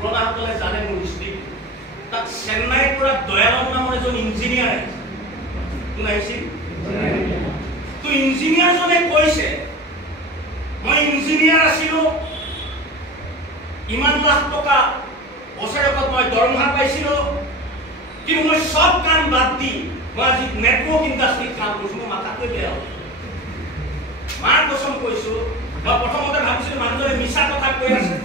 পুৰণাসকলে জানে মোৰ হিষ্ট্ৰী তাত চেন্নাইৰ পৰা দয়ালন নামৰ এজন ইঞ্জিনিয়াৰ কোন আহিছিল তো ইঞ্জিনিয়াৰজনে কৈছে মই ইঞ্জিনিয়াৰ আছিলো ইমান লাখ টকা বছৰেকত মই দৰমহা পাইছিলো কিন্তু মই সব কাম বাদ দি মই আজি নেটৱৰ্ক ইণ্ডাষ্ট্ৰীত কাম কৰিছো মই মাথাটোৱে বেয়া হ'ল মাৰ কসম কৈছো মই প্ৰথমতে ভাবিছিলো মানুহজনে মিছা কথা কৈ আছে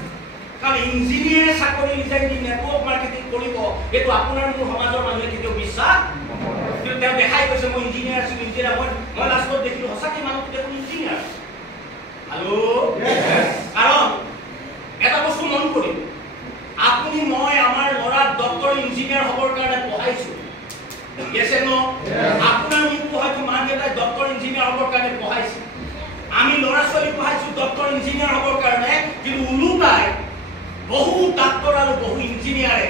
কাৰণ ইঞ্জিনিয়াৰ চাকৰি ৰিজাইন দি নেটৱৰ্ক মাৰ্কেটিং কৰিব এইটো আপোনাৰ মোৰ সমাজৰ মানুহে কেতিয়াও বিশ্বাস কিন্তু তেওঁ দেখাই কৈছে মই ইঞ্জিনিয়াৰ আছিলো ইঞ্জিনিয়াৰ মই লাষ্টত দেখিলো সঁচাকৈ মানুহটো দেখোন ইঞ্জিনিয়াৰ কাৰণ এটা বস্তু মন কৰিম আপুনি মই আমাৰ ল'ৰাক ডক্টৰ ইঞ্জিনিয়াৰ হ'বৰ কাৰণে পঢ়াইছো গেছে ন আপোনাৰ মোকো হয়তো মা দেউতাই ডক্টৰ ইঞ্জিনিয়াৰ হ'বৰ কাৰণে পঢ়াইছে আমি ল'ৰা ছোৱালী পঢ়াইছো ডক্টৰ ইঞ্জিনিয়াৰ হ'বৰ কাৰণে কিন্তু ওলোটাই বহু ডাক্তৰ আৰু বহু ইঞ্জিনিয়াৰে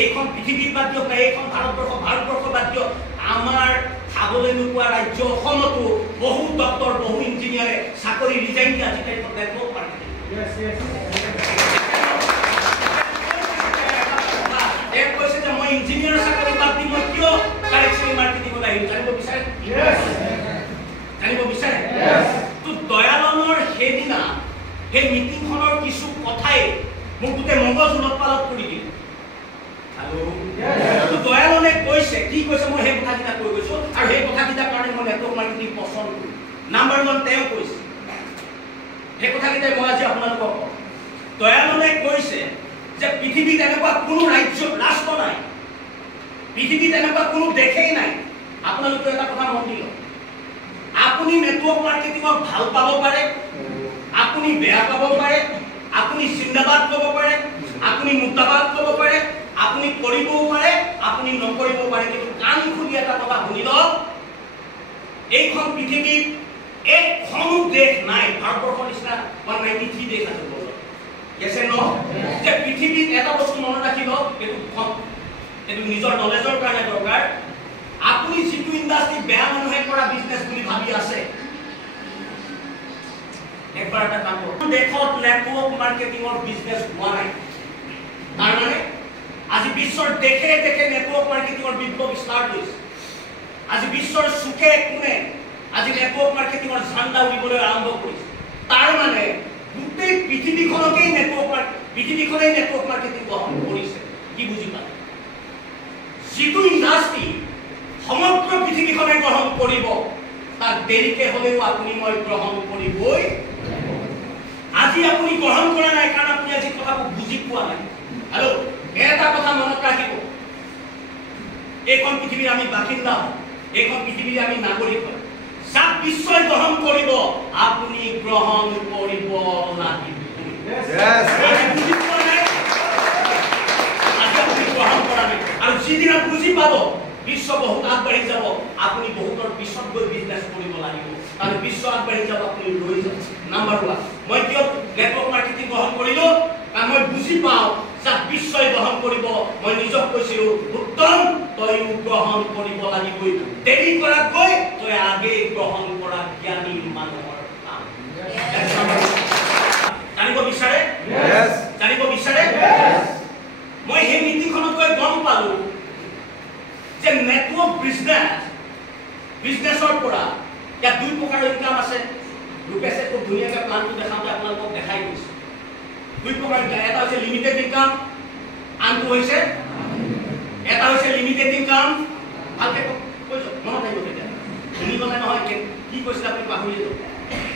এইখন পৃথিৱীত বাদ দিয়ক এইখন ভাৰতবৰ্ষ বাদ দিয়ক আমাৰ খাবলৈ নোপোৱা ৰাজ্য অসমতো বহু ডক্তৰ বহু ইঞ্জিনিয়াৰে চাকৰি ৰিজাইন দি আজি তাৰিখত নেটৱৰ্ক মাৰ্কেটিং কৈছে যে মই ইঞ্জিনিয়াৰ চাকৰি বাদ দি মই কিয় কালেকশ্যন মাৰ্কেটিঙত আহিম জানিব বিচাৰে তো দয়ালনৰ সেইদিনা সেই মিটিংখনৰ কিছু কথাই মোক গোটেই মগজ উলট-পালট কৰি দিলে তো দয়ালনে কৈছে কি কৈছে মই সেই কথাকেইটা কৈ গৈছো আৰু সেই কথাকেইটাৰ কাৰণে মই নেটৱৰ্ক মাৰ্কেটিং পছন্দ কৰোঁ নাম্বাৰ 1 তেওঁ কৈছে সেই কথাকেইটাই মই আজি আপোনালোকক দয়ালনে কৈছে যে পৃথিৱীত এনেকুৱা কোনো ৰাষ্ট্ৰ নাই পৃথিৱীত এনেকুৱা কোনো দেশেই নাই আপোনালোকে এটা কথা মন দি লওক আপুনি নেটৱৰ্ক মাৰ্কেটিঙক ভাল পাব পাৰে আপুনি বেয়া পাব পাৰে আপুনি জিন্দাবাদ ক'ব পাৰে আপুনি মুৰ্দাবাদ ক'ব পাৰে আপুনি কৰিবও পাৰে আপুনি নকৰিবও পাৰে কিন্তু কাণ খুলি এটা কথা শুনি লওক এইখন পৃথিৱীত এখনো দেশ নাই ভাৰতবৰ্ষৰ নিচিনা 193 দেশ আছে গেছে ন যে পৃথিৱীত এটা বস্তু মনত ৰাখিব এইটো নিজৰ নলেজৰ কাৰণে দৰকাৰ আপুনি যিটো ইণ্ডাষ্ট্ৰী বেয়া মানুহে কৰা বিজনেছ বুলি ভাবি আছে একবাৰ এটা কাম কৰক দেশত নেটৱৰ্ক মাৰ্কেটিঙৰ বিজনেছ হোৱা নাই তাৰ মানে আজি বিশ্বৰ দেশে দেশে নেটৱৰ্ক মাৰ্কেটিঙৰ বিপ্লৱ ষ্টাৰ্ট হৈছে আজি বিশ্বৰ সুখে কোনে আজি নেটৱৰ্ক মাৰ্কেটিঙৰ ঝাণ্ডা উৰিবলৈ আৰম্ভ কৰিছে তাৰ মানে গোটেই পৃথিৱীখনকেই নেটৱৰ্ক মাৰ্কেটিং গ্ৰহণ কৰিছে কি বুজি পালে যিটো ইণ্ডাষ্ট্ৰী সমগ্ৰ পৃথিৱীখনে গ্ৰহণ কৰিব তাক দেৰিকে হ'লেও আপুনি মই গ্ৰহণ কৰিবই আজি আপুনি গ্ৰহণ কৰা নাই কাৰণ আপুনি আজি কথাবোৰ বুজি পোৱা নাই আৰু এটা কথা মনত ৰাখিব এইখন পৃথিৱীৰ আমি বাসিন্দা এইখন পৃথিৱীৰ আমি নাগৰিক হয় যাক বিশ্বই গ্ৰহণ কৰিব আপুনি গ্ৰহণ কৰিব লাগিব আৰু যিদিনা বুজি পাব বিশ্ব বহুত আগবাঢ়ি যাব আপুনি বহুতৰ পিছত গৈ বিজনেছ কৰিব লাগিব আৰু বিশ্ব আগবাঢ়ি যাব আপুনি ৰৈ যাব নাম্বাৰ 1 মই কিয় নেটৱৰ্ক মাৰ্কেটিং গ্ৰহণ কৰিলো কাৰণ মই বুজি পাওঁ যাক বিশ্বই গ্ৰহণ কৰিব মই নিজক কৈছিলো উত্তম তইও গ্ৰহণ কৰিব লাগিবই দেৰি কৰাতকৈ তই আগে গ্ৰহণ কৰা জ্ঞানী মানুহৰ কাম জানিব বিচাৰে জানিব বিচাৰে মই সেই মিটিংখনত গৈ গম পালো যে নেটৱৰ্ক বিজনেছৰ পৰা ইয়াত দুই প্ৰকাৰৰ ইনকাম আছে ৰূপেশে খুব ধুনীয়াকৈ প্লানটো দেখাওঁতে আপোনালোকক দেখাই গৈছে দুই প্ৰকাৰ এটা হৈছে লিমিটেড ইনকাম আনটো হৈছে লিমিটেড ইনকাম ভালকৈ কৈছো মনত আহিব তেতিয়া শুনি গ'লে নহয় কি কৈছিলে আপুনি পাহৰি যাব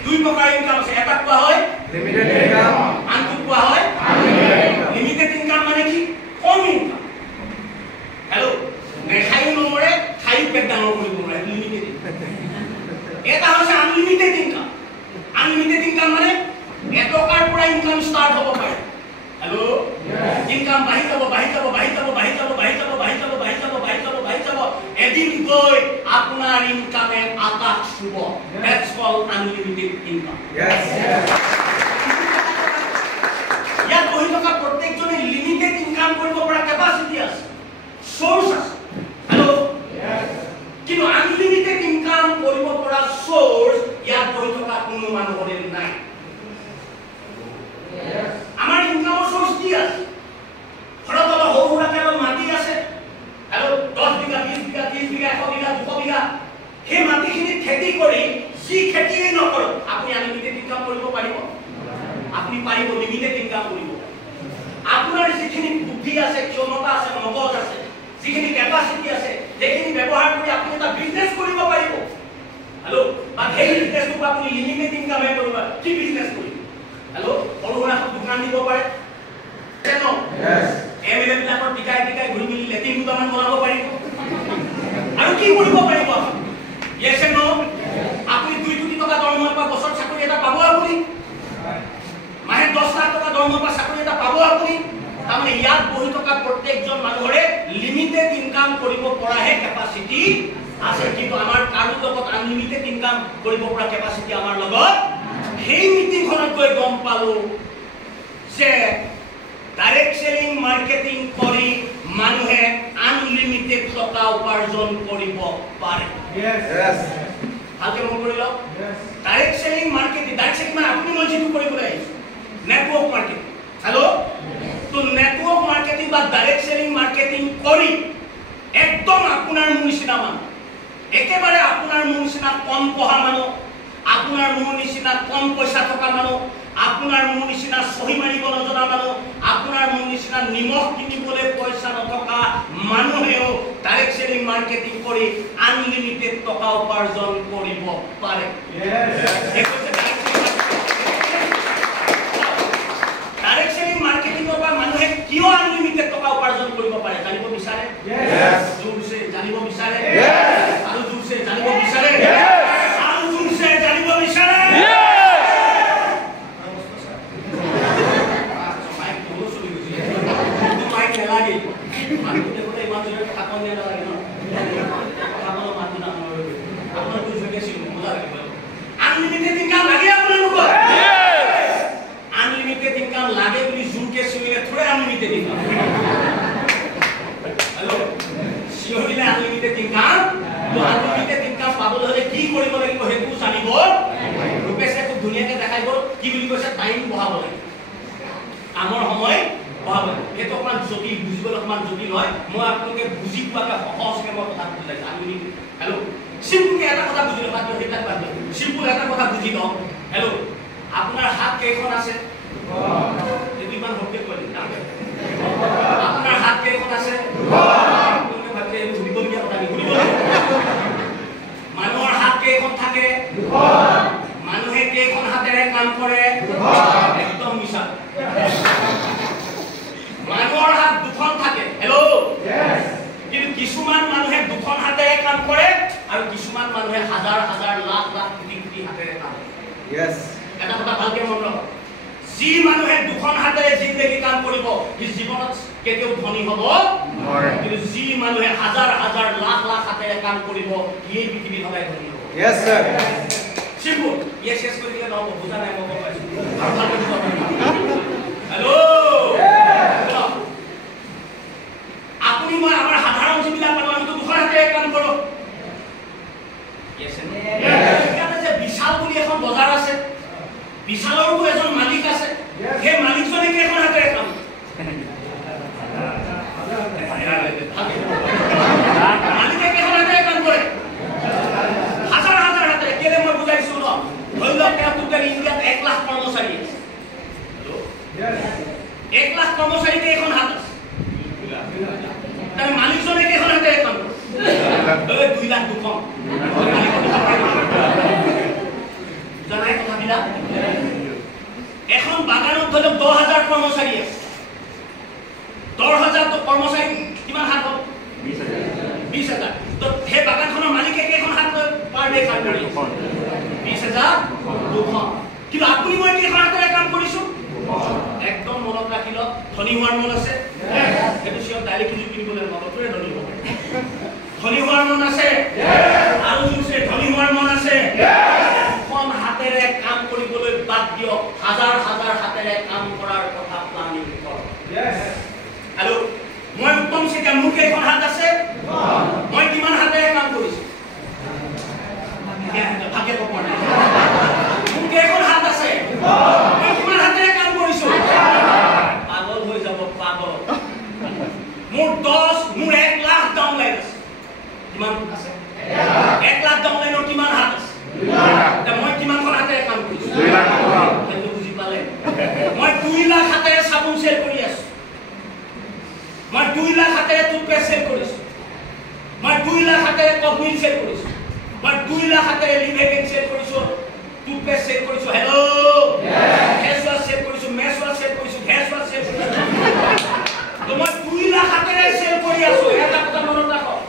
দুই প্ৰকাৰ ইনকাম আছে এটা কোৱা হয় লিমিটেড ইনকাম আনটো কোৱা হয় লিমিটেড ইনকাম মানে কি কম ইনকাম হেল্ল' নেখায়ো নমৰে খায়ো পেট ডাঙৰ কৰিব নোৱাৰে লিমিটেড এটা হৈছে আনলিমিটেড ইনকাম মানে এটকাৰ পৰা ইনকাম ষ্টাৰ্ট হ'ব পাৰে হেল্ল' ইনকাম বাঢ়ি যাব এদিন গৈ আপোনাৰ ইনকামে আকাশ চুব দ্যাটছ কল আনলিমিটেড ইনকাম ইয়াত বহি থকা প্ৰত্যেকজনে লিমিটেড ইনকাম কৰিব পৰা কেপাচিটি আছে সোৰ্স আছে হেল্ল' কিন্তু আনলিমিটেড ইনকাম কৰিব পৰা সোৰ্স ইয়াত বহি থকা কোনো মানুহৰে নাই আমাৰ ইনকামৰ সোৰ্স কি আছে লিমিটেড ইনকাম কৰিব আপোনাৰ যিখিনি বুদ্ধি আছে ক্ষমতা আছে মগজ আছে যিখিনি কেপাসিটি আছে সেইখিনি ব্যৱহাৰ কৰি আপুনি এটা বিজনেছ কৰিব পাৰিব হেল্ল বা সেই বিজনেছটো আপুনি লিমিটেড ইনকামে কৰিব কি বিজনেছ কৰিব হেল্ল সৰু সুৰা দোকান দিব পাৰে কেনো यस এমএলএ বিলাকৰ টিকাই টিকাই ঘূৰি মিলি লেটিন দুটামান বনাব পাৰিব আৰু কি কৰিব পাৰিব yes and no আপুনি 2 কোটি টকা দৰমহা পা বছৰ চাকৰি এটা পাব আপুনি মাহে 10 লাখ টকা দৰমহা পা চাকৰি এটা পাব আপুনি তাৰমানে ইয়াত বহি থকা প্ৰত্যেকজন মানুহৰে লিমিটেড ইনকাম কৰিব পৰাহে কেপাসিটি আছে কিন্তু আমাৰ কাৰো লগত আনলিমিটেড ইনকাম কৰিব পৰা কেপাসিটি আমাৰ লগত সেই মিটিংখনত গৈ গম পালো যে ডাইৰেক্ট সেলিং মাৰ্কেটিং কৰি মানুহে আনলিমিটেড টকা উপাৰ্জন কৰিব পাৰে यस ভালকে মন কৰি লওক direct selling marketing direct selling মানে আপুনি মই যিটো কৰিবলৈ আহিছো নেটৱৰ্ক মাৰ্কেটিং হেল্ল তো নেটৱৰ্ক মাৰ্কেটিং বা ডাইৰেক্ট সেলিং মাৰ্কেটিং কৰি একদম আপোনাৰ নিচিনা মানুহ একেবাৰে আপোনাৰ নিচিনা কম পঢ়া মানুহ আপোনাৰ নিচিনা কম পইচা থকা মানুহ আপোনাৰ নিচিনা সহি মাৰিব নজনা মানুহ আপোনাৰ নিচিনা নিমখ কিনিবলৈ পইচা নথকা মানুহেও ডাইৰেক্ট সেলিং মাৰ্কেটিং কৰি আনলিমিটেড টকা উপাৰ্জন কৰিব পাৰে ডাইৰেক্ট সেলিং মাৰ্কেটিংৰ পৰা মানুহে কিয় আনলিমিটেড টকা উপাৰ্জন কৰিব পাৰে জানিব বিচাৰে জোৰছে জানিব বিচাৰে আৰু জোৰছে জানিব বিচাৰে আৰু জোৰছে জানিব বিচাৰে আনলিমিটেড ইনকাম লাগে আপোনালোকক আনলিমিটেড ইনকাম লাগে বুলি জোৰকে চিঞৰিলে থৰে আনলিমিটেড ইনকাম হেল্ল চিঞৰিলে আনলিমিটেড ইনকাম তো আনলিমিটেড ইনকাম পাবলৈ হলে কি কৰিব লাগিব সেইটো জানিব ৰূপেশে খুব ধুনীয়াকৈ দেখাই গ'ল কি বুলি কৈছে টাইম বঢ়াব লাগে কামৰ সময় বঢ়াব লাগে সেইটো অকমান জটিল বুজিবলৈ অকমান জটিল হয় মই আপোনালোকে বুজি পোৱাকে সহজকে মই কথা বুজি লাগে আমি হেল্ল সিম্পলকে এটা কথা বুজি লওক সেইবিলাক বাদ দিয়ক সিম্পল এটা কথা বুজি লওক হেল্ল আপোনাৰ হাত কেইখন আছে এই ইমান ভক্তি কৰি আপোনাৰ হাত কেইখন আছে আপোনালোকে ভাবে এই ঘুৰিবলগীয়া কথা নেকি ঘুৰিব মানুহৰ হাত কেইখন থাকে মানুহে কেইখন হাতেৰে কাম কৰে একদম মিছা মানুহৰ হাত দুখন থাকে হেল্ল কিন্তু কিছুমান মানুহে দুখন হাতেৰে কাম কৰে আৰু কিছুমান মানুহে হাজাৰ হাজাৰ লাখ লাখ কোটি কোটি হাতেৰে কাম কৰে यस এটা কথা ভালকে মন ৰাখক যি মানুহে দুখন হাতেৰে জিন্দগী কাম কৰিব সি জীৱনত কেতিয়াও ধনী হ'ব নোৱাৰে কিন্তু যি মানুহে হাজাৰ হাজাৰ লাখ লাখ হাতেৰে কাম কৰিব এই পৃথিৱীত সদায় ধনী হ'ব yes sir simple yes yes কৰি দিলে নহ'ব বুজা নাই মই পাইছো ভালকে বুজাব হেল্ল আপুনি মই আমাৰ সাধাৰণ যিবিলাক মানুহ আমি দুখন হাতেৰে কাম কৰো ইয়েস ইয়াতে যে বিশাল বুলি এখন বজাৰ আছে বিশালৰটো এজন মালিক আছে সেই মালিকজনে কেইখন হাতেৰে কাম মালিকে কেইখন হাতেৰে কাম কৰে হাজাৰ হাজাৰ হাতেৰে কেলে মই বুজাইছো ন ধৰি লওক টোটেল ইণ্ডিয়াত 1 লাখ কৰ্মচাৰী আছে 1 লাখ কৰ্মচাৰী কেইখন হাত আছে তাৰ মালিকজনে কেইখন হাতেৰে কাম কৰে 2 লাখ দুখন জানাই কথাবিলাক এখন বাগানত ধৰি লওক 10,000 কৰ্মচাৰী আছে 10,000 তো কৰ্মচাৰী কিমান হাত হ'ল 20,000 তো সেই বাগানখনৰ মালিকে কেইখন হাত পাৰ ডে কাম কৰি 20,000 দুখন কিন্তু আপুনি মই কেইখন হাতেৰে কাম কৰিছো একদম মনত ৰাখি লওক ধনী হোৱাৰ মন আছে সেইটো চিয়ৰ ডাইৰেক্ট কিছু কিনিবলৈ মনতৰে ধনী হ'ব ধনী হোৱাৰ মন আছে আৰু জোৰছে ধনী হোৱাৰ মন আছে কম হাতেৰে কাম কৰিবলৈ বাদ দিয়ক হাজাৰ হাজাৰ হাতেৰে কাম কৰাৰ কথা প্লানিং কৰক হেল্ল মই উত্তম চিন্তা মোৰ কেইখন হাত আছে মই কিমান হাতেৰে কাম কৰিছো ভাগে ক'ব নাই মোৰ কেইখন হাত আছে মই কিমান হাতেৰে কাম কৰিছো পাগল হৈ যাব পাগল মোৰ 1 লাখ ডাউনলাইন আছে কিমান আছে 1 লাখ ডাউনলাইনৰ কিমান হাত আছে মই কিমানখন হাতেৰে কাম কৰিছো 2 লাখ সেইটো বুজি পালে মই 2 চেল কৰি আছো মই 2 লাখ হাতেৰে টুথপেষ্ট চেল কৰিছো মই 2 লাখ হাতেৰে কফিল চেল কৰিছো মই 2 লাখ হাতেৰে লিভেগেন চেল কৰিছো টুথপেষ্ট চেল কৰিছো হেল্ল ফেস ওয়াশ চেল কৰিছো মেছ ওয়াশ চেল কৰিছো ফেস ওয়াশ চেল কৰিছো তো মই 2 লাখ হাতেৰে চেল কৰি আছো এটা কথা মনত ৰাখক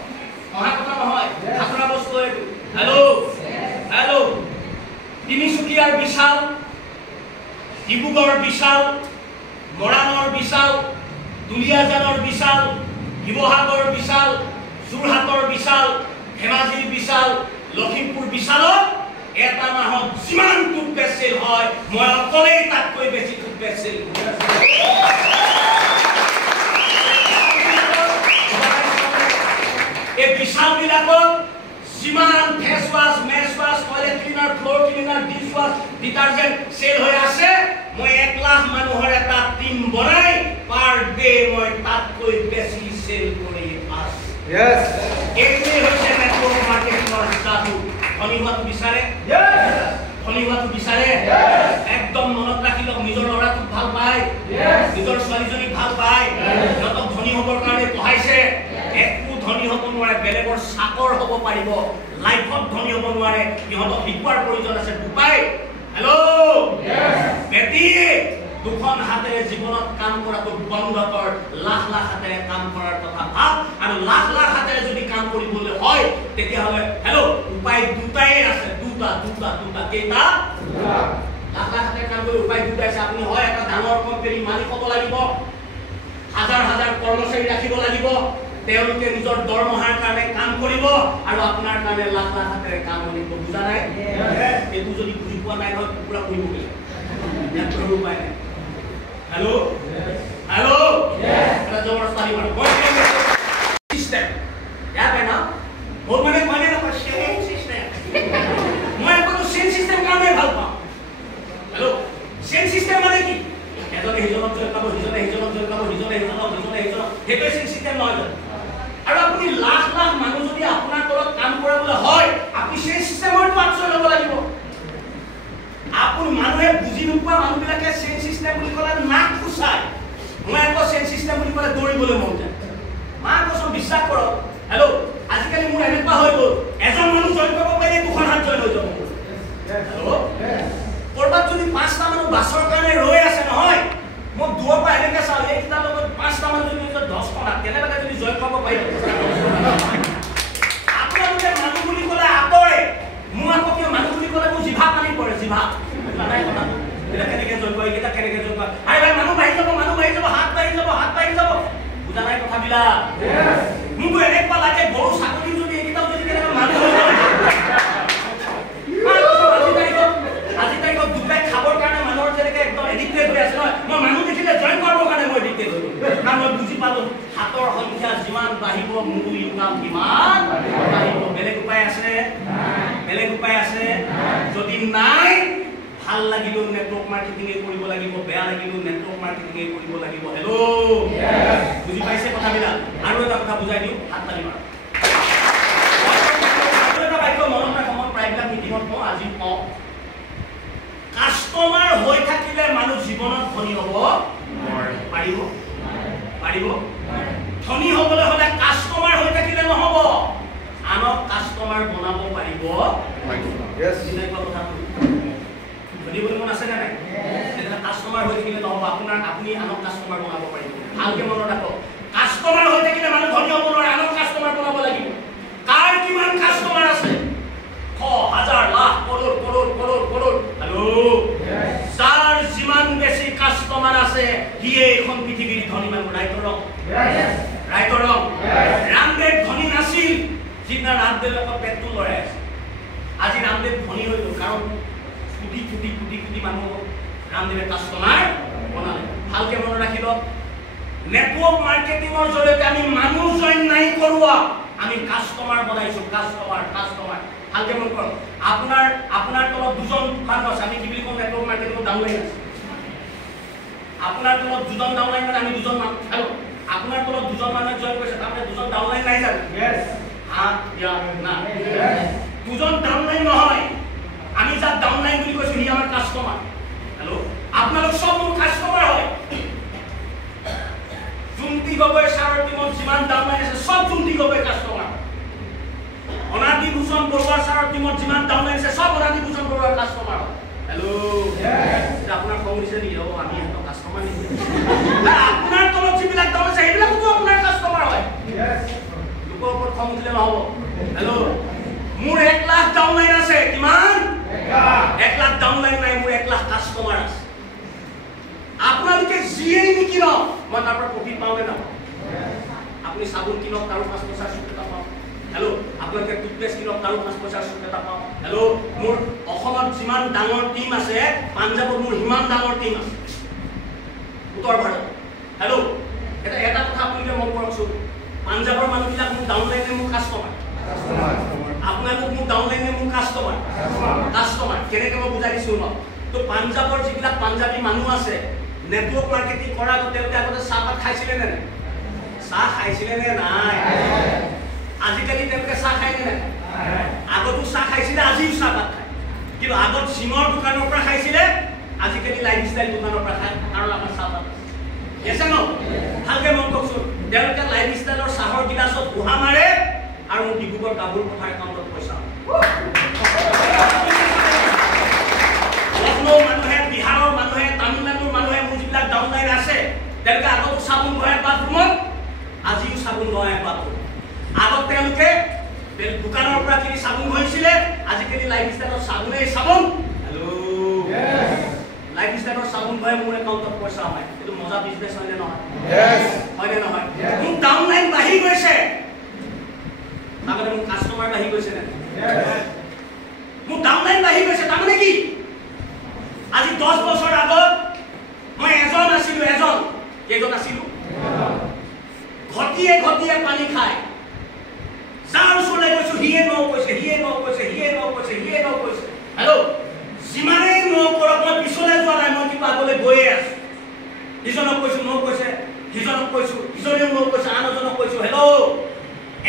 অহা কথা নহয় আপোনাৰ বস্তু এইটো হেল্ল তিনিচুকীয়াৰ বিশাল ডিব্ৰুগড়ৰ বিশাল মৰাণৰ বিশাল দুলিয়াজানৰ বিশাল শিৱসাগৰৰ বিশাল যোৰহাটৰ বিশাল ধেমাজিৰ বিশাল লখিমপুৰ বিশালত এটা মাহত যিমান টুথপেষ্ট চেল হয় মই অকলেই তাতকৈ বেছি টুথপেষ্ট চেল কৰি আছো এই বিশাল বিলাকত যিমান ফেস ওয়াশ মেছ wash toilet cleaner floor cleaner dish wash detergent sale হৈ আছে মই 1 লাখ মানুহৰ এটা টিম বনাই পাৰ ডে মই তাতকৈ বেছি চেল কৰি আছো Yes. এইটোৱেই হৈছে নেটৱৰ্ক মাৰ্কেটিঙৰ যাদু ধনী হোৱাটো বিচাৰে ধনী হোৱাটো বিচাৰে একদম মনত ৰাখি লওক নিজৰ ল'ৰাটোক ভাল পায় নিজৰ ছোৱালীজনীক ভাল পায় সিহঁতক ধনী হ'বৰ কাৰণে পঢ়াইছে একো ধনী হ'ব নোৱাৰে বেলেগৰ চাকৰ হ'ব পাৰিব লাইফত ধনী হ'ব নোৱাৰে সিহঁতক শিকোৱাৰ প্ৰয়োজন আছে দুপাই হেল্ল' বেটি দুখন হাতেৰে জীৱনত কাম কৰাটো বন্ধ কৰ লাখ লাখ হাতেৰে কাম কৰাৰ কথা ভাব আৰু লাখ লাখ হাতেৰে যদি কাম কৰিবলৈ হয় তেতিয়াহ'লে হেল্ল' উপায় দুটাই আছে দুটা কেইটা লাখ লাখ হাতেৰে কাম কৰি উপায় দুটা আছে আপুনি হয় এটা ডাঙৰ কোম্পানী মালিক হ'ব লাগিব হাজাৰ হাজাৰ কৰ্মচাৰী ৰাখিব লাগিব তেওঁলোকে নিজৰ দৰমহাৰ কাৰণে কাম কৰিব আৰু আপোনাৰ কাৰণে লাখ লাখ হাতেৰে কাম কৰিব বুজা নাই এইটো যদি বুজি পোৱা নাই নহয় পুৰা কৰিব গ'লে ইয়াত কোনো উপায় নাই हेलो এটা জবৰদস্তি মাৰ মই সিস্টেম ইয়া বেনা মোৰ মানে মানে না চেঞ্জ সিস্টেম মই কোনো চেঞ্জ সিস্টেম কামে ভাল পাওঁ হেল্ল' চেঞ্জ সিস্টেম মানে কি এজনে হিজনত জলকাব হিজনে হিজনত জলকাব হিজনে সেইটো চেঞ্জ সিস্টেম নহয় আৰু আপুনি লাখ লাখ মানুহ যদি আপোনাৰ তলত কাম কৰাবলৈ হয় আপুনি চেঞ্জ সিস্টেমৰ পাছৰ ল'ব লাগিব আপুনি মানুহে বুজি নোপোৱা মানুহবিলাকে চেঞ্জ সিস্টেম বুলি ক'লে নাক খুচাই মই আকৌ চেঞ্জ সিস্টেম বুলি ক'লে দৌৰিবলৈ মন যায় মা কচম বিশ্বাস কৰক হেল্ল' আজিকালি মোৰ এনেকুৱা হৈ গ'ল এজন মানুহ জইন কৰিব পাৰিলে দুখন হাত জইন হৈ যাব হেল্ল' কৰবাত যদি 5টা মানুহ বাছৰ কাৰণে ৰৈ আছে নহয় মই দূৰৰ পৰা এনেকৈ চাওঁ এইকেইটাৰ লগত 5টা মানুহ যদি 10খন হাত কেনেবাকৈ যদি জইন কৰিব পাৰিব আপোনালোকে মানুহ বুলি ক'লে আঁতৰে মোৰ আকৌ কিয় মানুহ বুলি ক'লে মোৰ জিভা পানী পৰে জিভা নাই কথা এটা কেনেকৈ জইন কৰে এটা কেনেকৈ জইন কৰে আৰে ভাই মানুহ বাঢ়ি যাব হাত বাঢ়ি যাব বুজা নাই কথাবিলাক মোকো এনেকুৱা লাগে গৰু ছাগলী যদি এইকেইটাও যদি কেনেকৈ মানুহ হৈ যায় আজি তাৰিখত দুটাই খাবৰ কাৰণে মানুহৰ যেনেকৈ একদম এডিক্টেড হৈ আছে নহয় মই মানুহ দেখিলে জইন কৰিবৰ কাৰণে মই এডিক্টেড হৈ গ'লো কাৰণ মই বুজি পালোঁ হাতৰ সংখ্যা যিমান বাঢ়িব মোৰ ইনকাম কিমান বাঢ়িব বেলেগ উপায় আছে যদি নাই ভাল লাগিলো নেটৱৰ্ক মাৰ্কেটিং কৰিব লাগিব বেয়া লাগিলো নেটৱৰ্ক মাৰ্কেটিং কৰিব লাগিব হেল্ল' বুজি পাইছে কথাবিলাক আৰু এটা কথা বুজাই দিওঁ হাত তালি মাৰ আৰু এটা বাক্য মনত ৰাখক মই প্ৰায়বিলাক মিটিঙত কওঁ আজি কওঁ কাষ্টমাৰ হৈ থাকিলে মানুহ জীৱনত ধনী হ'ব পাৰিব ধনী হ'বলৈ হ'লে কাষ্টমাৰ হৈ থাকিলে নহ'ব আনক কাষ্টমাৰ বনাব পাৰিব এনেকুৱা কথা ধনী বুলি মন আছে নে নাই তেতিয়া কাষ্টমাৰ হৈ থাকিলে নহ'ব আপুনি আনক কাষ্টমাৰ বনাব পাৰিব ভালকে মনত ৰাখক কাষ্টমাৰ হৈ থাকিলে মানুহ ধনী হ'ব নোৱাৰে আনক কাষ্টমাৰ বনাব লাগিব কাৰ কিমান কাষ্টমাৰ আছে হাজাৰ লাখ কৰোৰ হেল্ল' যাৰ যিমান বেছি কাষ্টমাৰ আছে সিয়ে এইখন পৃথিৱীৰ ধনী মানুহ ৰাইটৰ ৰামদেৱ ধনী নাছিল যিদিনা ৰামদেৱে পেটটো লৰাই আছে আজি ৰামদেৱ ধনী হৈ গ'ল কাৰণ কোটি মানুহ ৰামদেৱে কাষ্টমাৰ বনালে ভালকে মনত ৰাখিব নেটৱৰ্ক মাৰ্কেটিঙৰ জৰিয়তে আমি মানুহ জইন নাই কৰোৱা আমি কাষ্টমাৰ বনাইছো কাষ্টমাৰ ভালকে মন কৰক আপোনাৰ তলত দুজন মানুহ আছে আমি কি বুলি কওঁ নেটৱৰ্ক মাৰ্কেটিঙৰ ডাউনলাইন আছে আপোনাৰ তলত দুজন ডাউনলাইন মানে আমি দুজন মানুহ হেল্ল' আপোনাৰ তলত দুজন মানুহে জইন কৰিছে তাৰমানে দুজন ডাউনলাইন নাই জানো দুজন ডাউনলাইন নহয় আমি যাক ডাউনলাইন বুলি কৈছো সি আমাৰ কাষ্টমাৰ হেল্ল' আপোনালোক সব মোৰ কাষ্টমাৰ হয় ডাউনলাইন নাই, মোৰ 1 লাখ কাস্টমাৰ আছে। আপোনালোকে যিয়েই নিকিনক মই তাৰ পৰা প্ৰফিট পাওঁ নে নাপাওঁ? আপুনি চাবোন কিনক তাৰো 5 পইচাৰ সুদ এটা পাওঁ। হেল্ল', আপোনালোকে টুথপেষ্ট কিনক তাৰো 5 পইচাৰ সুদ এটা পাওঁ। হেল্ল', মোৰ অসমত যিমান ডাঙৰ টিম আছে, পাঞ্জাৱত মোৰ সিমান ডাঙৰ টিম আছে, উত্তৰ ভাৰত। হেল্ল', এটা কথা আপোনালোকে মন কৰকচোন, পাঞ্জাৱৰ মানুহবিলাক মোৰ ডাউনলাইনে মোৰ কাষ্টমাৰ, আপোনালোক মোৰ ডাউনলাইনে মোৰ কাষ্টমাৰ। কেনেকৈ মই বুজাই দিছোঁ ন? তো পাঞ্জাৱৰ যিবিলাক পাঞ্জাবী মানুহ আছে, নেটৱৰ্ক মাৰ্কেটিং কৰাৰ আগতে তেওঁলোকে আগতে চাহপাত খাইছিলে নে নাই? চাহ খাইছিলে নে নাই? আজিকালি তেওঁলোকে চাহ খায় নে নাই? আগতো চাহ খাইছিলে, আজিও চাহপাত খায়। কিন্তু আগত চিমৰ দোকানৰ পৰা খাইছিলে, আজিকালি লাইফষ্টাইল দোকানৰ পৰা খায়, কাৰণ আমাৰ চাহপাত আছে ন? ভালকে মন কৰকচোন, তেওঁলোকে লাইফষ্টাইলৰ চাহৰ গিলাচত বুহা মাৰে আৰু মোৰ ডিব্ৰুগড় গাভৰু পথাৰ একাউণ্টত পইচা। লক্ষ্ণৌ মানুহে, বিহাৰৰ মানুহে, তামিলনাডুৰ মানুহে মোৰ যিবিলাক ডাউনলাইন আছে, তেওঁলোকে আগতো চাবোন বহাই বাথৰুমত, আজিও চাবোন বহাই বাথৰুম। আগত তেওঁলোকে দোকানৰ পৰা কিনি চাবোন ঘঁহিছিলে, আজিকালি লাইফষ্টাইলৰ চাবোনেই চাবোন। হেল্ল', লাইফষ্টাইলৰ চাবোন ঘঁহে মোৰ একাউণ্টত পইচা হয়। এইটো মজা বিজনেছ হয়নে নহয়? হয়নে নহয়? মোৰ ডাউনলাইন বাঢ়ি গৈছে, তাৰমানে মোৰ কাষ্টমাৰ বাঢ়ি গৈছে নে? মোৰ ডাউনলাইন বাঢ়ি গৈছে, তাৰমানে কি? আজি 10 বছৰ আগত মই এজন আছিলো, কেইজন আছিলো? ঘটিয়ে পানী খায়, যাৰ ওচৰলৈ গৈছো সিয়ে ন কৈছে। হেল্ল', যিমানেই ন কৰক মই পিছলৈ যোৱা নাই, মই কিবা আগলৈ গৈয়ে আছো। ইজনক কৈছো ন কৈছে, সিজনক কৈছো, ইজনেও ন কৈছে, আন এজনক কৈছো। হেল্ল',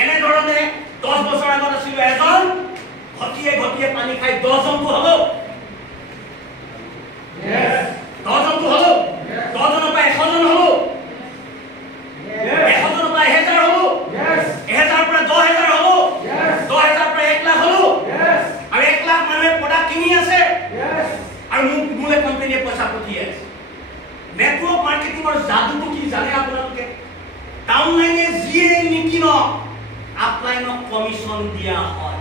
এনেধৰণে 10 বছৰ আগত আছিলো এজন, ঘটিয়ে পানী খাই 10 জনটো হ'ব। 10 জনটো হ'ব, 10 জনৰ পৰা 100 জন হ'ব, 100 জনৰ পৰা 1000 হ'ব, 1000 পৰা 10000 হ'ব, 10000 পৰা 1 লাখ হ'ব, আৰু 1 লাখ মানুহে প্ৰডাক্ট কিনি আছে, আৰু মোলে কোম্পানীয়ে পইচা পঠিয়াই আছে। নেটৱৰ্ক মাৰ্কেটিঙৰ যাদুটো কি জানে আপোনালোকে? ডাউনলাইনে যিয়ে নিকিনক আপলাইনক কমিশ্যন দিয়া হয়।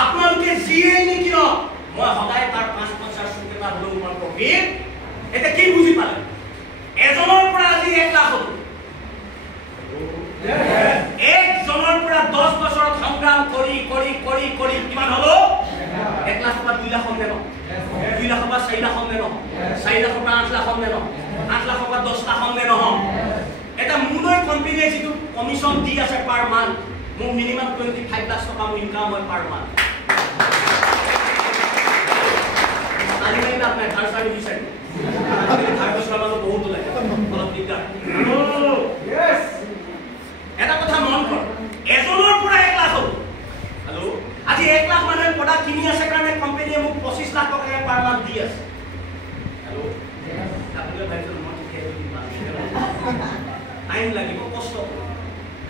আপোনালোকে যিয়ে নিকিনক মই সদায় তাৰ 5 পইচাৰ সুদ এটা হ'লেও মই প্ৰফিট। এতিয়া কি বুজি পালে? এজনৰ পৰা আজি 1 লাখ হ'ল, একজনৰ পৰা 10 বছৰত সংগ্ৰাম কৰি কিমান হ'ব? 1 লাখ পৰা 2 লাখ হ'লে ন? 2 লাখ পৰা 4 লাখ হ'লে ন? 4 লাখ পৰা 8 লাখ হ'লে ন? 8 লাখ পৰা 10 লাখ হ'লে নহয়? এটা মোলৈ কোম্পানীয়ে যিটো কমিশ্যন দি আছে পাৰ মান্থ, মোৰ মিনিমাম 25 লাখ টকা মোৰ ইনকাম হয় পাৰ মান্থ। আজিকালি আপোনাৰ ধাৰ চাৰি বিচাৰি, আজিকালি ধাৰ বছৰ মানুহ বহুত ওলায়, অলপ দিগদাৰ। এটা কথা মন কৰ, এজনৰ পৰা 1 লাখ হ'ল। হেল্ল', আজি 1 লাখ মানুহে প্ৰডাক্ট কিনি আছে কাৰণে কোম্পানীয়ে মোক 25 লাখ টকা পাৰ মান্থ দি আছে। হেল্ল', আপোনালোকে ভাবিছে মই ঠিকেই টাইম লাগিব, কষ্ট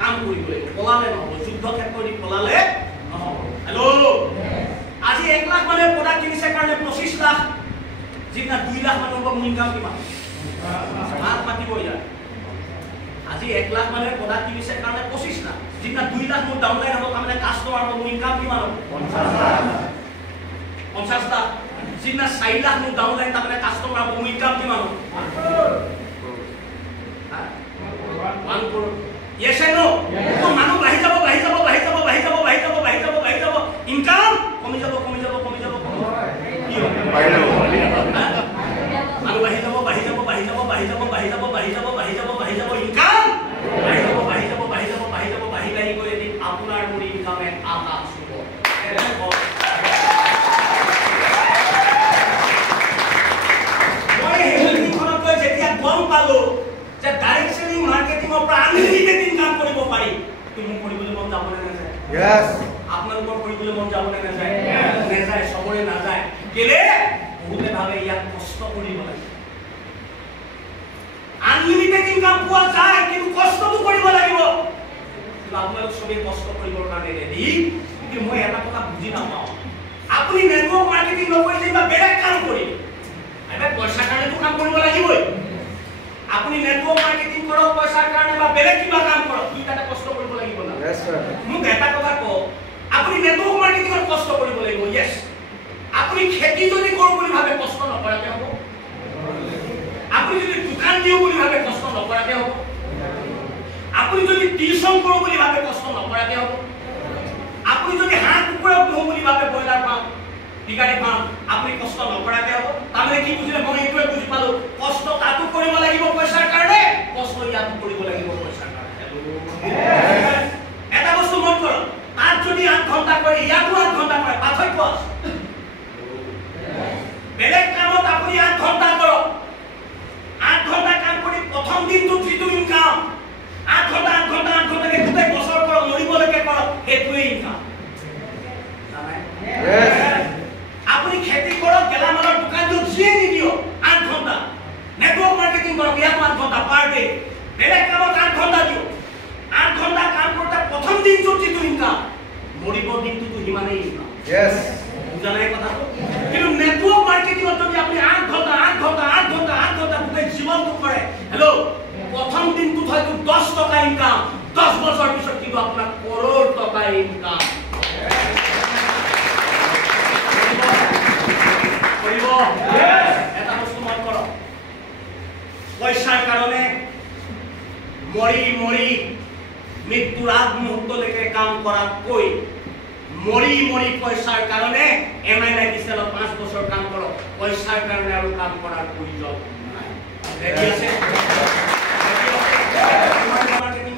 কাম কৰিব লাগিব, পলালে নহ'ব, যুদ্ধ ক্ষেত্ৰত পলালে নহ'ব। হেল্ল', আজি 1 লাখ মানুহে প্ৰডাক্ট কিনিছে কাৰণে 25 লাখ, যিদিনা 2 লাখ মানুহৰ মোৰ ইনকাম কিমান? মাত পাতিব ইয়াত। আজি 1 লাখ মানুহে প্ৰডাক্ট কিনিছে কাৰণে 25 লাখ, যিদিনা 2 লাখ মোৰ ডাউনলাইন হ'ব, তাৰমানে কাষ্টমাৰ হ'ব, মোৰ ইনকাম কিমান হ'ব? 50 লাখ। যিদিনা 4 লাখ মোৰ ডাউনলাইন, তাৰমানে কাষ্টমাৰ হ'ব, মোৰ ইনকাম কিমান হ'ব? 1 crore। Yes and no? তো মানুহ বাঢ়ি যাব, ইনকাম কমি যাব। কি হ'ব? মানুহ বাঢ়ি যাব, ইনকাম বাঢ়ি গৈ এদিন আপোনাৰ মোৰ ইনকামে আকাশ চুব। মই সেইখনত গৈ যেতিয়া গম পালো যে ডাইৰেক্ট সেলিং মাৰ্কেটিঙৰ পৰা আনলিমিটেড ইনকাম কৰিব পাৰি, তুমি কৰিবলৈ মন যাব নে নাযায়? ইয়েস। আপোনালোকৰ কৰিবলৈ মন যাব নে নাযায়? নাযায়, সবৰে নাযায়। কেলে? বহুতে ভাবে ইয়াত কষ্ট কৰিব লাগে। আনলিমিটেড ইনকাম পোৱা যায়, কিন্তু কষ্টটো কৰিব লাগিব। কিন্তু আপোনালোক সবে কষ্ট কৰিবৰ কাৰণে ৰেডি, কিন্তু মই এটা কথা বুজি নাপাওঁ, আপুনি নেটৱৰ্ক মাৰ্কেটিং নকৰিলে বা বেলেগ কাম কৰি এবাৰ পইচাৰ কাৰণেতো কাম কৰিব লাগিবই। আপুনি নেটৱৰ্ক মাৰ্কেটিং কৰক পইচাৰ কাৰণে বা বেলেগ কিবা কাম কৰক, দুইটাতে কষ্ট কৰিব লাগিব না? Yes sir. মোক এটা কথা কওক, আপুনি নেটৱৰ্ক মাৰ্কেটিঙত কষ্ট কৰিব লাগিব, ইয়েস। আপুনি খেতি যদি কৰোঁ বুলি ভাবে কষ্ট নকৰাকে হ'ব। আপুনি যদি দোকান দিওঁ বুলি ভাবে কষ্ট নকৰাকে হ'ব। আপুনি যদি টিউচন কৰোঁ বুলি ভাবে কষ্ট নকৰাকে হ'ব। আপুনি যদি হাঁহ কুকুৰা পোহোঁ বুলি ভাবে ব্ৰইলাৰ ফাৰ্ম বিগাড়ী ফাৰ্ম আপুনি কষ্ট নকৰাকে হ'ব। তাৰমানে কি বুজিলে মই এইটোৱে বুজি পালোঁ কষ্ট তাতো কৰিব লাগিব পইচাৰ কাৰণে, কষ্ট ইয়াতো কৰিব লাগিব পইচাৰ কাৰণে। এটা বস্তু মন কৰক, তাত যদি 8 ঘণ্টা কৰে ইয়াতো 8 ঘণ্টা কৰে, পাৰ্থক্য আছে। বেলেগ কামত আপুনি 8 ঘণ্টা কৰক, 8 ঘণ্টা কাম কৰি প্ৰথম দিনটোত যিটো ইনকাম 8 ঘণ্টাকে গোটেই বছৰ কৰক, মৰিবলৈকে কৰক, সেইটোৱে ইনকাম। আপুনি খেতি কৰক, গেলামালৰ দোকান দিয়ক, যিয়ে নিদিয়ক 8 ঘণ্টা, নেটৱৰ্ক মাৰ্কেটিং কৰক, ইয়াত 8 ঘণ্টা পাৰ ডে, বেলেগ কামত 8 ঘণ্টা দিয়ক। 8 ঘণ্টা কাম কৰোঁতে প্ৰথম দিনটোত যিটো ইনকাম মৰিব দিনটোতো সিমানেই ইনকাম। বুজা নাই কথাটো? কিন্তু নেটৱৰ্ক মাৰ্কেটিঙত যদি আপুনি 8 ঘণ্টা গোটেই জীৱনটো কৰে, হেল্ল', প্ৰথম দিনটোত হয়তো 10 টকা ইনকাম, 10 বছৰ পিছত কিন্তু আপোনাৰ কৰোৰ টকা ইনকাম। এটা বস্তু মন কৰক, পইচাৰ কাৰণে মৰি মৃত্যুৰ আগমুহূৰ্তলৈকে কাম কৰাতকৈ মৰি পইচাৰ কাৰণে এমআই লাগিছিল 5 বছৰ কাম কৰক, পইচাৰ কাৰণে আৰু কাম কৰাৰ প্ৰয়োজন নাই। ৰেডি আছে?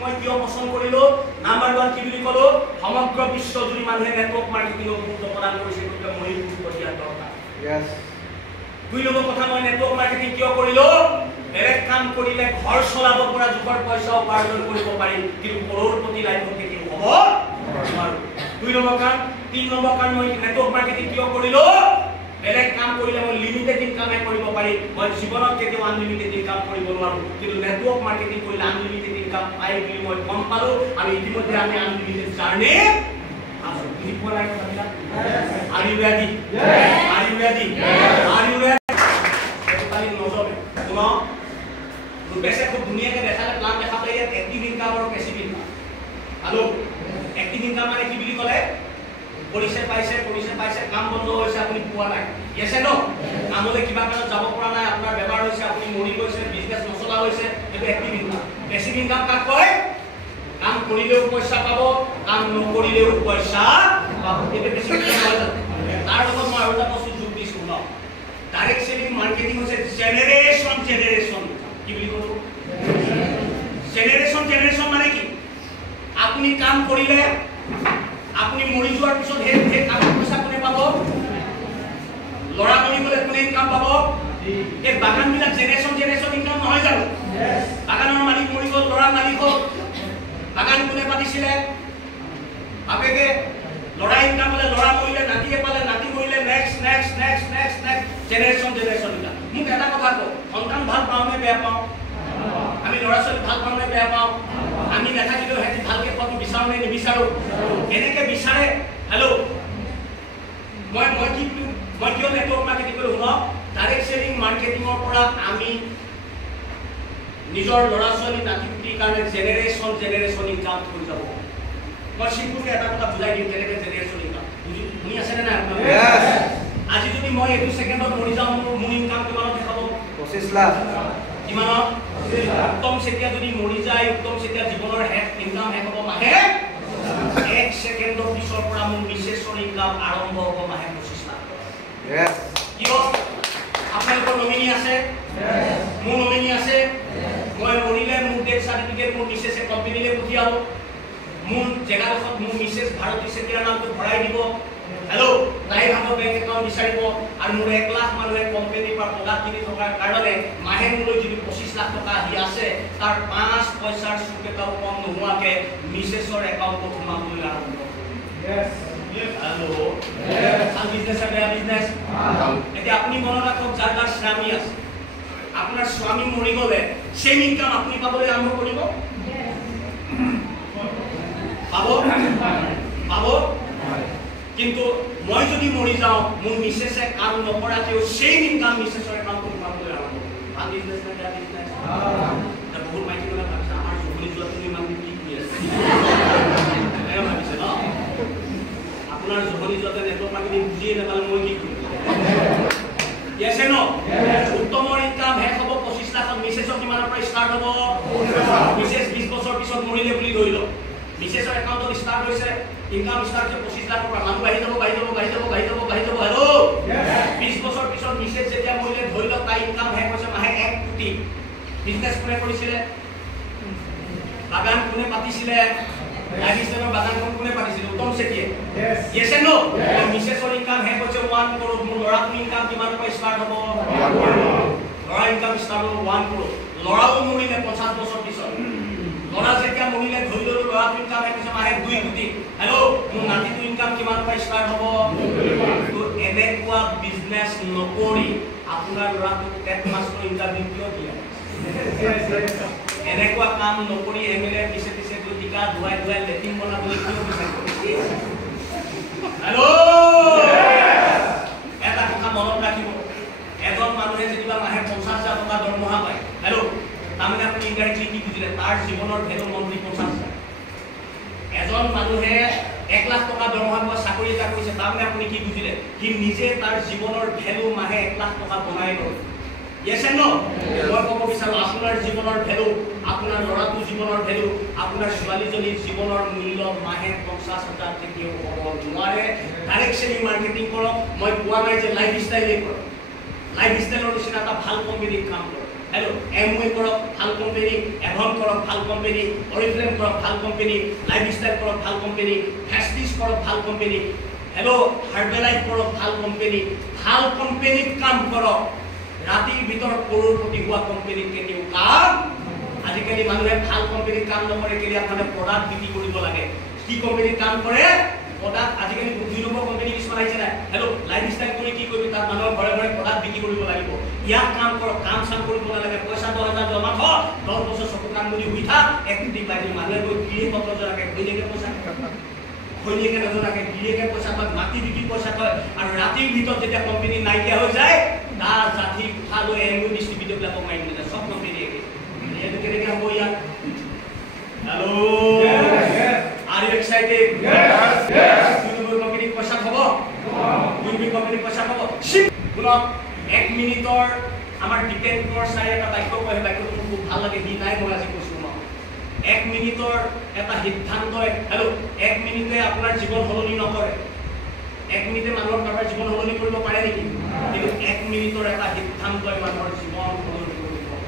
মই কিয় পছন্দ কৰিলো? নাম্বাৰ 1 কি বুলি ক'লো? সমগ্ৰ বিশ্বজুৰি মানুহে নেটৱৰ্ক মাৰ্কেটিঙক গুৰুত্ব প্ৰদান কৰিছে, গতিকে মই গুৰুত্ব দিয়াৰ দৰকাৰ। 2 নম্বৰ কথা, মই নেটৱৰ্ক মাৰ্কেটিং কিয় কৰিলো? বেলেগ কাম কৰিলে ঘৰ চলাব পৰা জোখৰ পইচা উপাৰ্জন কৰিব পাৰিম, কিন্তু কৰোৰপতি লাইফত কেতিয়াও হ'ব নোৱাৰো। 2 নম্বৰ কাম। 3 নম্বৰ কাম, মই নেটৱৰ্ক মাৰ্কেটিং কিয় কৰিলো? বেলেগ কাম কৰিলে মই লিমিটেড ইনকামে কৰিব পাৰিম, মই জীৱনত কেতিয়াও আনলিমিটেড ইনকাম কৰিব নোৱাৰো, কিন্তু নেটৱৰ্ক মাৰ্কেটিং কৰিলে আনলিমিটেড ইনকাম পাই বুলি মই গম পালো, আৰু ইতিমধ্যে আমি আনলিমিটেড জাৰ্নি আছো। বুজি পোৱা নাই কথাবিলাক? Are you ready? Are you ready? Are you ready? কালি নজমে শুনো, বেছে খুব ধুনীয়াকে দেখালে প্লান দেখা পাই ইয়াত এক্টিভ ইনকাম আৰু পেছিভ ইনকাম। আৰু এক্টিভ ইনকাম মানে কি বুলি ক'লে? কৰিছে পাইছে, কাম বন্ধ হৈছে, আপুনি পোৱা নাই, ইয়েছে ন? কামলৈ কিবা কাৰণত যাব পৰা নাই, আপোনাৰ বেমাৰ হৈছে, আপুনি মৰি গৈছে, বিজনেছ নচলা হৈছে, এইটো এক্টিভ ইনকাম। পেছিভ ইনকাম কাক কয়? কাম কৰিলেও পইচা পাব, কাম নকৰিলেও পইচা পাব, এইটো পেছিভ ইনকাম হয় জানো? তাৰ লগত মই আৰু এটা বস্তু যোগ দিছো ন, ডাইৰেক্ট সেলিং মাৰ্কেটিং হৈছে জেনেৰেশ্যন। কি বুলি ক'লো? জেনেৰেশ্যন মানে কি? আপুনি কাম কৰিলে, আপুনি মৰি যোৱাৰ পিছত সেই কামৰ পইচা কোনে পাব? ল'ৰা মৰি গ'লে কোনে ইনকাম পাব? এই বাগানবিলাক জেনেৰেশ্যন ইনকাম নহয় জানো? বাগানৰ মালিক মৰি গ'ল, ল'ৰা মালিক হ'ল, বাগান কোনে পাতিছিলে? বাপেকে। ল'ৰা ইনকাম হ'লে ল'ৰা মৰিলে নাতিয়ে পালে, নাতি মৰিলে নেক্সট জেনেৰেশ্যন ইনকাম। মোক এটা কথা কওঁ, সন্তান ভাল পাওঁ নে বেয়া পাওঁ? আমি ল'ৰা ছোৱালী ভাল পাওঁ নে বেয়া পাওঁ? আমি নাথাকিলেও সিহঁতি ভালকে পোৱাটো বিচাৰোঁ নে নিবিচাৰোঁ? এনেকে বিচাৰে। হেল্ল', মই কিয় নেটৱৰ্ক মাৰ্কেটিং কৰি শুনক, ডাইৰেক্ট সেলিং মাৰ্কেটিঙৰ পৰা আমি নিজৰ ল'ৰা ছোৱালী নাতি পুতিৰ কাৰণে জেনেৰেশ্যন ইনকাম কৰি যাব। মই চিম্পুলকে এটা কথা বুজাই দিম, কেনেকৈ জেনেৰেশ্যন ইনকাম। শুনি আছেনে নাই আপোনালোকে? আজি যদি মই এইটো ছেকেণ্ডত মৰি যাওঁ, মোৰ ইনকাম কিমানত দেখাব? 25 লাখ। কিমানত? উত্তম চেতিয়া যদি মৰি যায়, উত্তম চেতিয়া জীৱনৰ ইনকাম শেষ হ'ব মাহে 1 ছেকেণ্ডৰ পিছৰ পৰা মোৰ মিছেছৰ ইনকাম আৰম্ভ হ'ব মাহে 25 লাখ। কিয়? আপোনালোকৰ নমিনী আছে? মোৰ নমিনী আছে। মই মৰিলে মোৰ ডেথ চাৰ্টিফিকেট মোৰ মিছেছে কোম্পানীলৈ পঠিয়াব, মোৰ জেগাডোখৰত মোৰ মিছেছ ভাৰতী চেতিয়াৰ নামটো ভৰাই দিব। হেল্ল', তাইৰ নামৰ বেংক একাউণ্ট বিচাৰিব, আৰু মোৰ 1 লাখ মানুহে কোম্পানীৰ পৰা টকা কিনি থকাৰ কাৰণে মাহে মোলৈ যিটো 25 লাখ টকা আহি আছে, তাৰ 5 পইচাৰ চুক এটাও কম নোহোৱাকৈ মিছেছৰ একাউণ্টত সোমাবলৈ আৰম্ভ হেল্ল', ভাল বিজনেছ আছে, বেয়া বিজনেছ? এতিয়া আপুনি মনত ৰাখক, যাৰ স্বামী আছে, আপোনাৰ স্বামী মৰি গ'লে চেম ইনকাম আপুনি পাবলৈ আৰম্ভ কৰিব? পাব? কিন্তু মই যদি মৰি যাওঁ, মোৰ মিছেছে কাম নকৰাকেও চেম ইনকাম মিছেছৰ একাউণ্টত পাবলৈ আৰম্ভ কৰিব। ভাল বিজনেছ নে বেয়া বিজনেছ? বহুত মাইকী মানুহে ভাবিছে আমাৰ জুবলি যোৱা তুমি ইমান কি কৰি আছে, ভাবিছে ন? আপোনাৰ জুবলি যোৱাতে নেটৱৰ্ক মাৰ্কেটিং বুজিয়ে নাপালে মই কি কৰিম? হ'ব মিছেছ 20 বছৰ পিছত মৰিলে বুলি ধৰি লওক মিছেছৰ একাউণ্টত ষ্টাৰ্ট হৈছে ইনকাম ষ্টাৰ্ট হৈছে 25 লাখৰ পৰা মানুহ বাঢ়ি যাব হেল্ল 20 বছৰ পিছত মিছেছ যেতিয়া মৰিলে ধৰি লওক তাই ইনকাম হে হৈছে মাহে 1 কোটি বিজনেছ কোনে কৰিছিলে বাগান কোনে পাতিছিলে লাইফষ্টাইলৰ বাগানখন কোনে পাতিছিলে উত্তম চেতিয়াই ইয়েছ এণ্ড নো মিছেছৰ ইনকাম হে হৈছে 1 কৰোৰ মোৰ ল'ৰাটোৰ ইনকাম কিমান পৰা ষ্টাৰ্ট হ'ব ল'ৰা ইনকাম ষ্টাৰ্ট হ'ব 1 কৰোৰ ল'ৰাও মৰিলে 50 বছৰ পিছত ল'ৰা যেতিয়া মৰিলে ধৰি ললো ল'ৰাটোৰ ইনকাম হে হৈছে মাহে 2 কোটি হেল্ল মোৰ নাতিটোৰ ইনকাম কিমান পৰা ষ্টাৰ্ট হ'ব তো এনেকুৱা বিজনেছ নকৰি আপোনাৰ ল'ৰাটোক টেট মাষ্টৰ ইণ্টাৰভিউ কিয় দিয়া এনেকুৱা কাম নকৰি এমএলএ পিছে পিছে দুটিকা ধুৱাই লেটিন বনাবলৈ কিয় বিচাৰিছে হেল্ল এটা কথা মনত ৰাখিব এজন মানুহে যেনিবা মাহে 50,000 টকা দৰমহা পায় হেল্ল তাৰমানে আপুনি ইনডাইৰেক্টলি কি বুজিলে তাৰ জীৱনৰ ভেলু মন্থলি 50,000 এজন মানুহে 1 লাখ টকা দৰমহা পোৱা চাকৰি এটা কৰিছে তাৰমানে আপুনি কি বুজিলে সি নিজে তাৰ জীৱনৰ ভেলু মাহে 1 লাখ টকা বনাই লয় Yes and no? মই ক'ব বিচাৰো আপোনাৰ জীৱনৰ ভেলু আপোনাৰ ল'ৰাটোৰ জীৱনৰ ভেলু আপোনাৰ ছোৱালীজনীৰ জীৱনৰ মূল্য মাহে 50,000 কেতিয়াও হ'ব নোৱাৰে ডাইৰেক্টলি মাৰ্কেটিং কৰক মই কোৱা নাই যে লাইফষ্টাইলে কৰক লাইফষ্টাইলৰ নিচিনা এটা ভাল কোম্পানীত কাম কৰক হেল্ল এমৱে কৰক ভাল কোম্পানী এভন কৰক ভাল কোম্পানী অৰিফ্লেম কৰক ভাল কোম্পানী লাইফষ্টাইল কৰক ভাল কোম্পানী ফেস্টিজ কৰক ভাল কোম্পানী হেল্ল হাৰ্বেলাইফ কৰক ভাল কোম্পানীত কাম কৰক ৰাতিৰ ভিতৰত কৰোড়পতি হোৱা কোম্পানীত কেতিয়াও কাম আজিকালি মানুহে ভাল কোম্পানীত কাম নকৰে কেতিয়া মানে প্ৰডাক্ট বিক্ৰী কৰিব লাগে কি কোম্পানীত কাম কৰে প্ৰডাক্ট আজিকালি 2 নম্বৰ কোম্পানী কিছুমান আহিছে না হেল্ল লাইফষ্টাইল কৰি কি কৰিবি তাৰ মানুহৰ ঘৰে ঘৰে প্ৰডাক্ট বিক্ৰী কৰিব লাগিব ইয়াক কাম কৰক কাম চাম কৰিব নালাগে পইচা 10,000 জমা থ 10 বছৰ চকু কাম কৰি শুই থাক এক কোটি পাই মানুহে গৈ কিয়ে পত্ৰ জনাকে কইলেকে পইচা কইলেকে নজনাকে কিয়েকে পইচা পায় মাটি বিক্ৰী পইচা পায় আৰু ৰাতিৰ ভিতৰত যেতিয়া কোম্পানী নাইকিয়া হৈ যায় তাৰ জাতি উঠালৈ এমও ডিস্ট্ৰিবিউটৰ বিলাকক মাৰি দিলে সব কোম্পানী একে এইটো কেনেকৈ হ'ব ইয়াত hello Are you excited? Yes. Good company পইচা হ'ব good company পইচা হ'ব শুনক 1 মিনিটৰ আমাৰ ডিপেণ্ডৰ চাই এটা বাক্য কয় বাক্যটো খুব ভাল লাগে দি নাই মই আজি কৈছো ন 1 মিনিটৰ এটা সিদ্ধান্তই হেল্ল 1 মিনিটে আপোনাৰ জীৱন সলনি নকৰে 1 মিনিটে মানুহৰ কাৰোবাৰ জীৱন সলনি কৰিব পাৰে নেকি কিন্তু 1 মিনিটৰ এটা সিদ্ধান্তই মানুহৰ জীৱন সলনি কৰিব পাৰে